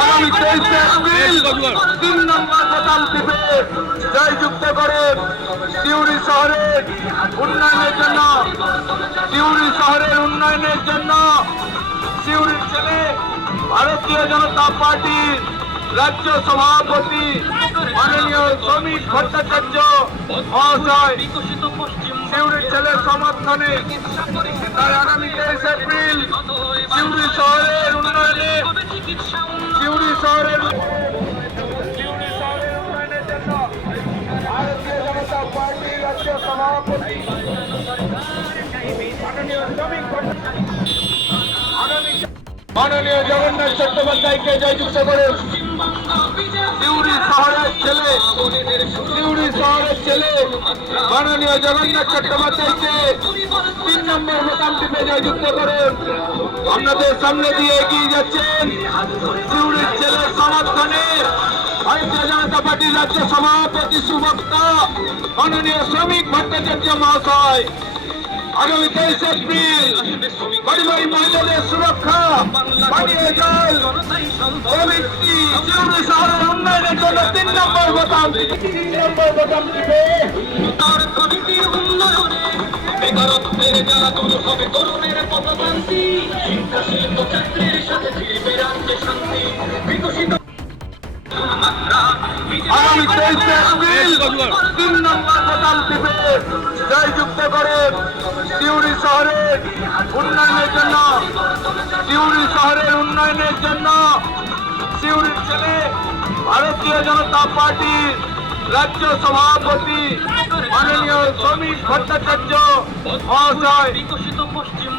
আগামী 23 এপ্রিল 3 নম্বর বোতাম টিপে জয়যুক্ত করেন সিউড়ি শহরের উন্নয়নের জন্য, সিউড়ি শহরের উন্নয়নের জন্য সিউড়ির ছেলে ভারতীয় জনতা পার্টির রাজ্য সভাপতি মাননীয় শ্রমিক ভট্টাচার্য মহাশয় সিউড়ির ছেলের সমর্থনে তার আগামী 23 এপ্রিল সিউড়ি শহরের উন্নয়নে, সিউড়ি শহরের উন্নয়নের জন্য ভারতীয় জনতা পার্টির রাজ্য সভাপতি মাননীয় জগন্নাথ চট্টোপাধ্যায়কে জয়যুক্ত করে সিউড়ি শহরের ছেলে মাননীয় জগন্নাথ চট্টোপাধ্যায়কে 3 নম্বর বোতাম টিপে জয়যুক্ত করেন আপনাদের সামনে দিয়ে এগিয়ে যাচ্ছেন সিউড়ির ছেলের সমর্থনে ভারতীয় জনতা পার্টির রাজ্য সভাপতি সুবক্তা মাননীয় শ্রমিক ভট্টাচার্য মহাশয়। আগামী 23 এপ্রিল পরিবাহী মহিলাদের সুরক্ষা, পানীয় জল, প্রবৃত্তি, সিউড়ি শহরের উন্নয়নের জন্য 3 নম্বর বোতাম টিপে অর্থনীতির উন্নয়নে বেকারত্বের জ্বালা দূর হবে, তরুণের পথভ্রান্তি, শিক্ষা শিল্প ক্ষেত্রের সাথে ফিরবে রাজ্যে শান্তি, বিকশিত আগামী 23 এপ্রিল 3 নম্বর বোতাম টিপে জয়যুক্ত করেন সিউড়ি শহরের উন্নয়নের জন্য, সিউড়ি শহরের উন্নয়নের জন্য সিউড়ির ছেলে ভারতীয় জনতা পার্টির রাজ্য সভাপতি মাননীয় শ্রমিক ভট্টাচার্য মহাশয়।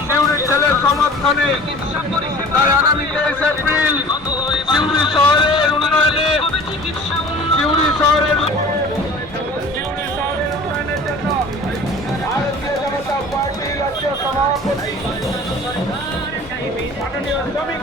সিউড়ির ছেলের সমর্থনে তার আগামী 23 এপ্রিল সিউড়ি শহরের উন্নয়নে, সিউড়ি শহরের উন্নয়নের জন্য ভারতীয় জনতা পার্টির রাজ্য সভাপতি মাননীয় শ্রমিক